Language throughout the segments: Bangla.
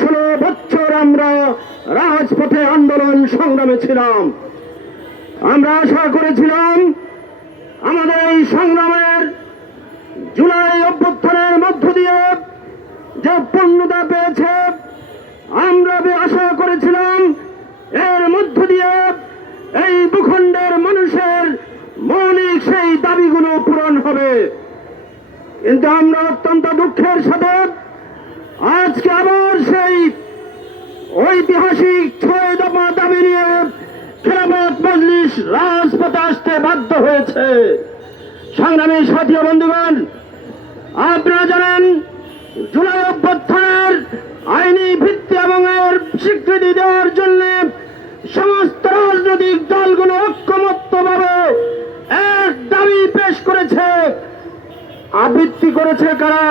16 বছর আমরা রাজপথে আন্দোলন সংগ্রামে ছিলাম। আমরা আশা করেছিলাম আমাদের এই সংগ্রামের জুলাই অভ্যুত্থানের মধ্য দিয়ে যে পূর্ণতা পেয়েছে, আমরা আশা করেছিলাম এর মধ্য দিয়ে এই ভূখণ্ডের মানুষের মৌলিক সেই দাবিগুলো পূরণ হবে। কিন্তু আমরা অত্যন্ত দুঃখের সাথে আজকে আবার সেই ঐতিহাসিক 6 দফা দাবি নিয়ে খেলাফত মজলিস রাজপথে আসতে বাধ্য হয়েছে। সংগ্রামী সাথী ও বন্ধুগণ, আপনারা জানেন জুলাই অভ্যুত্থানের আইনি ভিত্তি এবং এর স্বীকৃতি দেওয়ার জন্য সমস্ত রাজনৈতিক দলগুলো ঐক্যমত্যভাবে এক দাবি পেশ করেছে। আবৃত্তি করেছে কারা?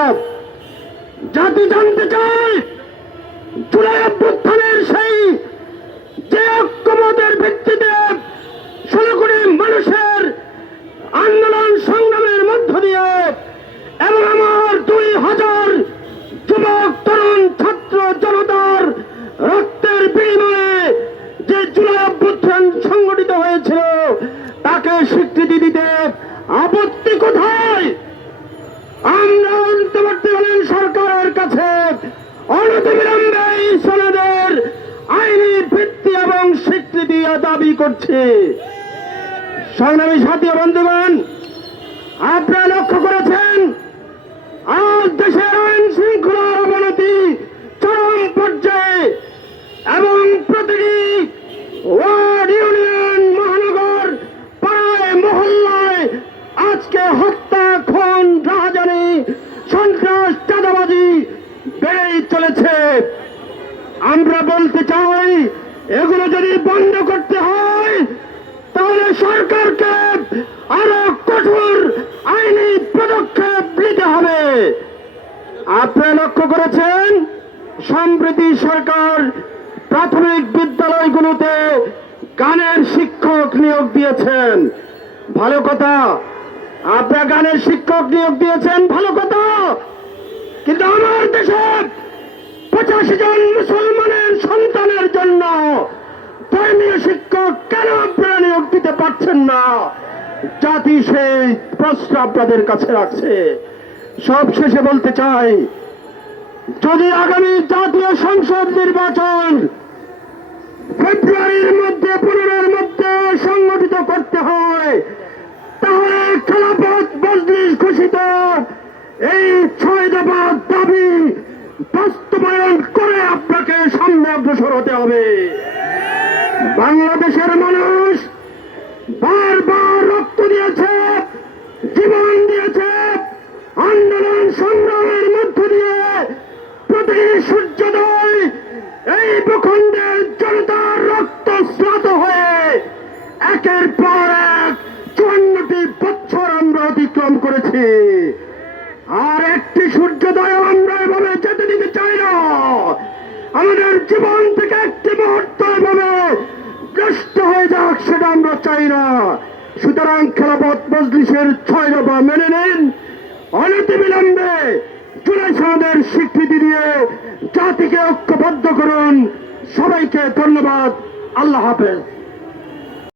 জাতি জানতে চায় জুলাই অভ্যুত্থানের সেই যে ঐক্যমতের ভিত্তিতে 16 কোটি মানুষের আন্দোলন সংগ্রামের মধ্য দিয়ে এবং আমার 2000 যুবক তরুণ ছাত্র জনতার রক্তের বিনিময়ে যে জুলাই অভ্যুত্থান সংগঠিত হয়েছিল তাকে স্বীকৃতি দিতে আপত্তি কোথায়? আমরা অন্তর্বর্তীকালীন সরকারের কাছে অনতিবিলম্বে এই সনদের আইনি ভিত্তি এবং স্বীকৃতি দাবি করছি। সংগ্রামী সাথী বন্ধুগণ, আপনারা লক্ষ্য করেছেন আজ দেশের আইন শৃঙ্খলার অবনতি চরম পর্যায়ে এবং প্রতিটি ওয়ার্ড, ইউনিয়ন, মহানগর, পাড়ায়, মহল্লায় আজকে হত্যা, খুন, রাহাজানি, সন্ত্রাস, চাঁদাবাজি বেড়েই চলেছে। আমরা বলতে চাই এগুলো যদি বন্ধ করতে হয় তাহলে সরকারকে আরো কঠোর আইনি পদক্ষেপ নিতে হবে। আপনারা লক্ষ্য করেছেন সম্প্রতি সরকার প্রাথমিক বিদ্যালয়গুলোতে গানের শিক্ষক নিয়োগ দিয়েছেন, ভালো কথা। আপনারা গানের শিক্ষক নিয়োগ দিয়েছেন, ভালো কথা। কিন্তু আমার দেশে 85 জন মুসলমানের সন্তানের জন্য ধর্মীয় শিক্ষক কেন আপনারা নিয়োগ দিতে পারছেন না? জাতি সেই প্রশ্ন আপনাদের কাছে রাখছে। সবশেষে বলতে চাই, যদি আগামী জাতীয় সংসদ নির্বাচন ফেব্রুয়ারির মধ্যে 15-এর মধ্যে সংগঠিত করতে হয় তাহলে খেলাফত মজলিস ঘোষিত এই 6 দফা দাবি বাস্তবায়ন করে আপনাকে সামনে অগ্রসর হতে হবে। বাংলাদেশের মানুষ বারবার রক্ত দিয়েছে, জীবন দিয়েছে, আন্দোলন সংগ্রামের মধ্য দিয়ে প্রতি সূর্যোদয় এই ভূখণ্ডের জনতার রক্ত স্নাত হয়ে একের পর এক 54টি বছর আমরা অতিক্রম করেছি। আর একটি সূর্যোদয় আমরা এভাবে যেতে দিতে চাই না। আমাদের জীবন থেকে একটি মুহূর্ত এভাবে নষ্ট হয়ে যাক, সেটা আমরা চাই না। সুতরাং খেলাফত মজলিসের 6 দফা মেনে নিন, অনতিবিলম্বে জুলাই সনদের স্বীকৃতি দিয়ে জাতিকে ঐক্যবদ্ধ করুন। সবাইকে ধন্যবাদ। আল্লাহ হাফেজ।